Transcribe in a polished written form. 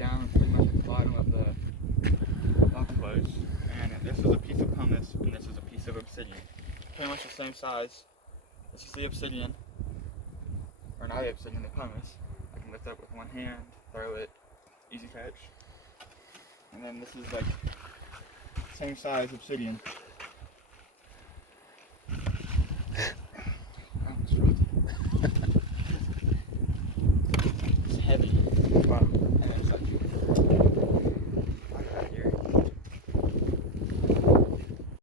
down pretty much at the bottom of the octopus. And this is a piece of pumice, and this is a piece of obsidian. Pretty much the same size. This is the obsidian, or not the obsidian, the pumice. I can lift up with one hand, throw it, easy catch. And then this is like same size obsidian.